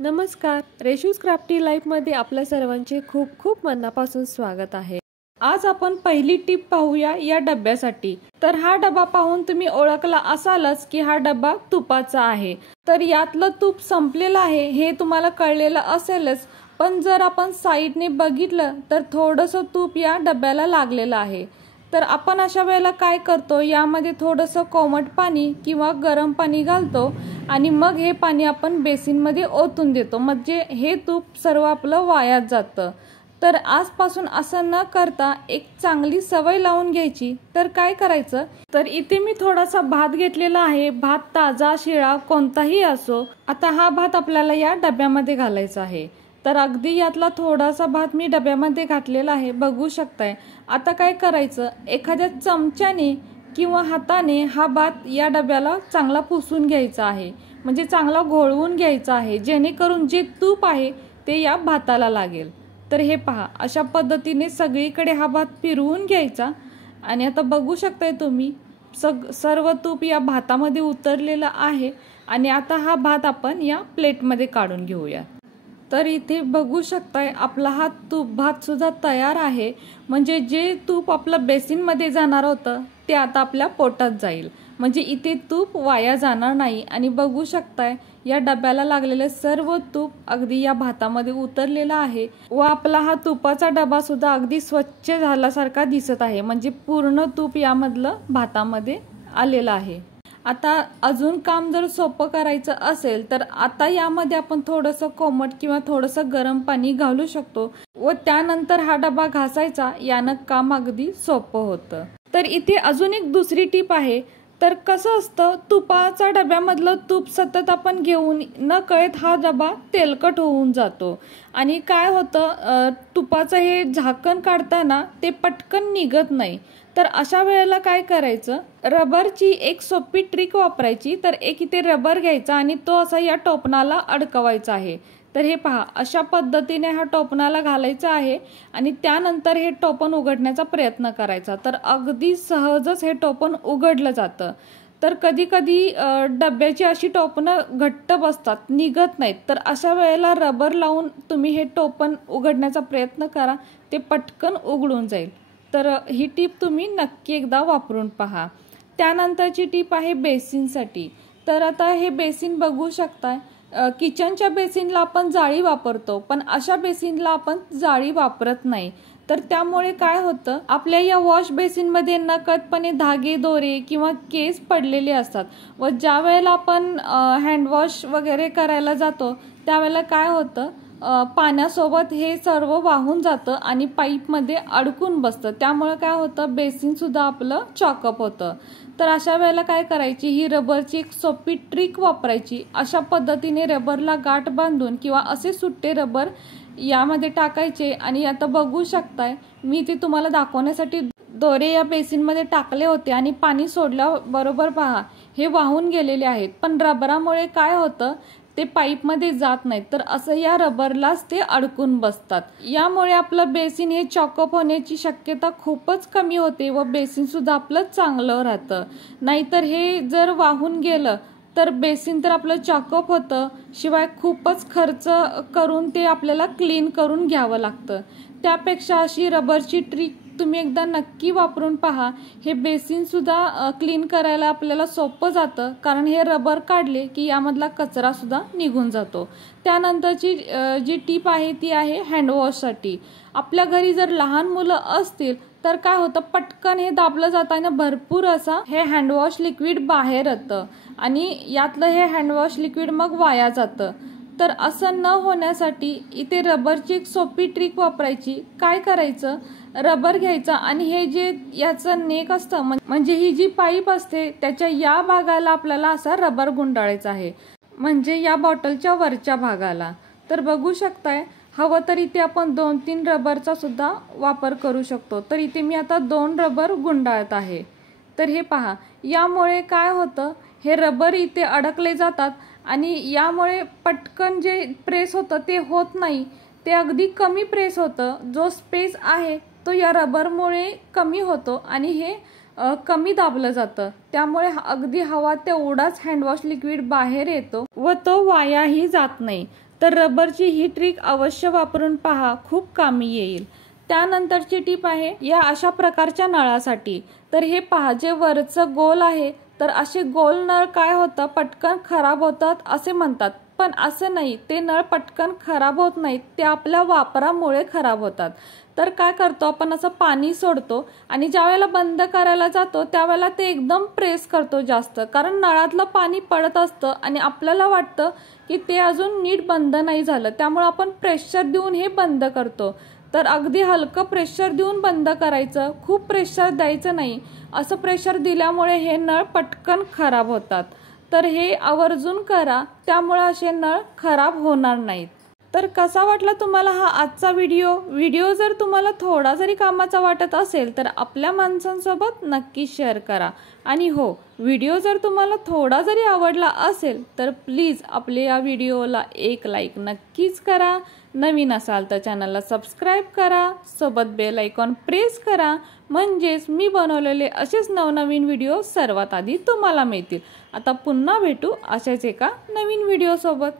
नमस्कार, रेशूज क्राफ्टी लाईफमध्ये आपल्या सर्वांचे खूप खूप मनापासून स्वागत आहे। आज आपण पहिली टिप पाहूया या डब्यासाठी। तर हा डबा पाहून तुम्ही ओळखला असालच की हा डबा तुपाचा आहे। तर यातलं तूप संपलेलं आहे हे तुम्हाला कळलेलं असेलच, पण जर आपण साईडने बघितलं तर थोडंसं तूप या डब्याला लागलेलं आहे। तर आपण अशा वेळेला काय करतो, यामध्ये थोडंसं कोमट पाणी किंवा गरम पाणी घालतो आणि मग हे पाणी आपण बेसिनमध्ये ओतून देतो, म्हणजे हे तूप सर्व आपलं वायात जातं। तर आजपासून असं न करता एक चांगली सवय लावून घ्यायची। तर काय करायचं, तर इथे मी थोडासा भात घेतलेला आहे। भात ताजा शिळा कोणताही असो। आता हा भात आपल्याला या डब्यामध्ये घालायचा आहे। तर अगदी यातला थोडासा भात मी डब्यामध्ये घातलेला आहे, बघू शकताय। आता काय करायचं, एखाद्या चमच्याने किंवा हाताने हा भात या डब्याला चांगला पुसून घ्यायचा आहे, म्हणजे चांगला घोळवून घ्यायचा आहे, जेणेकरून जे तूप आहे ते या भाताला लागेल। तर हे पहा, अशा पद्धतीने सगळीकडे हा भात फिरवून घ्यायचा आणि आता बघू शकताय तुम्ही सर्व तूप या भातामध्ये उतरलेलं आहे। आणि आता हा भात आपण या प्लेटमध्ये काढून घेऊया। तर इथे बघू शकताय आपला हा तूप भात सुद्धा तयार आहे, म्हणजे जे तूप आपलं बेसिनमध्ये जाणार होतं ते आता आपल्या पोटात जाईल, म्हणजे इथे तूप वाया जाणार नाही। आणि बघू शकताय या डब्याला लागलेले सर्व तूप अगदी या भातामध्ये उतरलेला आहे व आपला हा तुपाचा डबा सुद्धा अगदी स्वच्छ झाल्यासारखा दिसत आहे, म्हणजे पूर्ण तूप यामधलं भातामध्ये आलेलं आहे। आता अजून काम जर सोपं करायचं असेल तर आता यामध्ये आपण थोडंसं कोमट किंवा थोडंसं गरम पाणी घालू शकतो व त्यानंतर हा डबा घासायचा, यानं काम अगदी सोपं होतं। तर इथे अजून एक दुसरी टिप आहे। तर कसं असतं, तुपाचा डब्यामधलं तूप सतत आपण घेऊन नकळत हा डबा तेलकट होऊन जातो आणि काय होतं, तुपाचं हे झाकण काढताना ते पटकन निघत नाही। तर अशा वेळेला काय करायचं, रबरची एक सोपी ट्रिक वापरायची। तर एक इथे रबर घ्यायचा आणि तो असा या टोपणाला अडकवायचा आहे। तर हे पहा, अशा पद्धतीने हा टोपणाला घालायचा आहे आणि त्यानंतर हे टोपण उघडण्याचा प्रयत्न करायचा। तर अगदी सहजच हे टोपण उघडलं जातं। तर कधी कधी डब्याची अशी टोपणं घट्ट बसतात, निघत नाहीत, तर अशा वेळेला रबर लावून तुम्ही हे टोपण उघडण्याचा प्रयत्न करा, ते पटकन उघडून जाईल। तर ही टीप तुम्ही नक्की एकदा वापरून पहा। त्यानंतरची टीप आहे बेसिनसाठी। तर आता हे बेसिन बघू शकताय, किचनच्या बेसिनला आपण जाळी वापरतो, पण अशा बेसिनला आपण जाळी वापरत नाही। तर त्यामुळे काय होतं, आपल्या या वॉश बेसिनमध्ये नकळतपणे धागे दोरे किंवा केस पडलेले असतात व ज्या वेळेला आपण हँडवॉश वगैरे करायला जातो त्यावेळेला काय होतं, पाण्यासोबत हे सर्व वाहून जातं आणि पाईपमध्ये अडकून बसतं, त्यामुळे काय होतं, बेसिन सुद्धा आपलं चॉकअप होतं। तर अशा वेळेला काय करायची, ही रबरची एक सोपी ट्रिक वापरायची। अशा पद्धतीने रबरला गाठ बांधून किंवा असे सुट्टे रबर यामध्ये टाकायचे आणि आता बघू शकताय मी ते तुम्हाला दाखवण्यासाठी दोरे या बेसिनमध्ये टाकले होते आणि पाणी सोडल्याबरोबर पहा हे वाहून गेलेले आहेत, पण रबरामुळे काय होतं, ते पाईपमध्ये जात नाहीत, तर असं या रबरलाच ते अडकून बसतात। यामुळे आपलं बेसिन हे चॉकअप होण्याची शक्यता खूपच कमी होते व बेसिन सुद्धा आपलं चांगलं राहतं। नाहीतर हे जर वाहून गेलं तर बेसिन तर आपलं चॉकअप होतं, शिवाय खूपच खर्च करून ते आपल्याला क्लीन करून घ्यावं लागतं। त्यापेक्षा अशी रबरची ट्रिक तुम्ही एकदा नक्की वापरून पहा। हे बेसिन सुद्धा क्लीन करायला आपल्याला सोपं जातं, कारण हे रबर काढले की यामधला कचरा सुद्धा निघून जातो। त्यानंतरची जी टीप आहे ती आहे हँडवॉशसाठी। आपल्या घरी जर लहान मुलं असतील तर काय होतं, पटकन हे दाबलं जाताना भरपूर असा हे हँडवॉश लिक्विड बाहेर येतं आणि यातलं हे हँडवॉश लिक्विड मग वाया जातं। तर असं न होण्यासाठी इथे रबरची एक सोपी ट्रिक वापरायची। काय करायचं, रबर घ्यायचा आणि हे जे याचं नेक असतं, म्हणजे ही जी पाईप असते त्याच्या या भागाला आपल्याला असा रबर गुंडाळायचा आहे, म्हणजे या बॉटलच्या वरच्या भागाला। तर बघू शकताय, हवं तर इथे आपण 2-3 रबरचा सुद्धा वापर करू शकतो। तर इथे मी आता 2 रबर गुंडाळत आहे। तर हे पहा, यामुळे काय होतं, हे रबर इथे अडकले जातात आणि यामुळे पटकन जे प्रेस होतं ते होत नाही, ते अगदी कमी प्रेस होतं। जो स्पेस आहे तो या रबरमुळे कमी होतो आणि हे कमी दाबलं जातं, त्यामुळे अगदी हवा तेवढाच हँडवॉश लिक्विड बाहेर येतो व तो वायाही जात नाही। तर रबरची ही ट्रिक अवश्य वापरून पहा, खूप कामी येईल। त्यानंतरची टिप आहे या अशा प्रकारच्या नळासाठी। तर हे पहा, जे वरचं गोल आहे, तर असे गोल नळ काय होतं, पटकन खराब होतात असे म्हणतात, पण असं नाही, ते नळ पटकन खराब होत नाहीत, ते आपल्या वापरामुळे खराब होतात। तर काय करतो आपण, असं पाणी सोडतो आणि ज्या वेळेला बंद करायला जातो त्यावेळेला ते एकदम प्रेस करतो जास्त, कारण नळातलं पाणी पडत असतं आणि आपल्याला वाटतं की ते अजून नीट बंद नाही झालं, त्यामुळे आपण प्रेशर देऊन हे बंद करतो। तर अगदी हलकं प्रेशर देऊन बंद करायचं, खूप प्रेशर द्यायचं नाही। असं प्रेशर दिल्यामुळे हे नळ पटकन खराब होतात। तर हे आवर्जून करा, त्यामुळे असे नळ खराब होणार नाहीत। तर कसा वाटला तुम्हाला हा आजचा व्हिडिओ जर तुम्हाला थोडा जरी कामाचा वाटत असेल तर आपल्या माणसांसोबत नक्की शेअर करा। आणि हो, व्हिडिओ जर तुम्हाला थोडा जरी आवडला असेल तर प्लीज आपल्या या व्हिडिओला एक लाईक नक्कीच करा। नवीन असाल तर चॅनलला सबस्क्राईब करा, सोबत बेल आयकॉन प्रेस करा, म्हणजेच मी बनवलेले असेच नवनवीन व्हिडिओ सर्वात आधी तुम्हाला मिळतील। आता पुन्हा भेटू अशाच एका नवीन व्हिडिओ सोबत।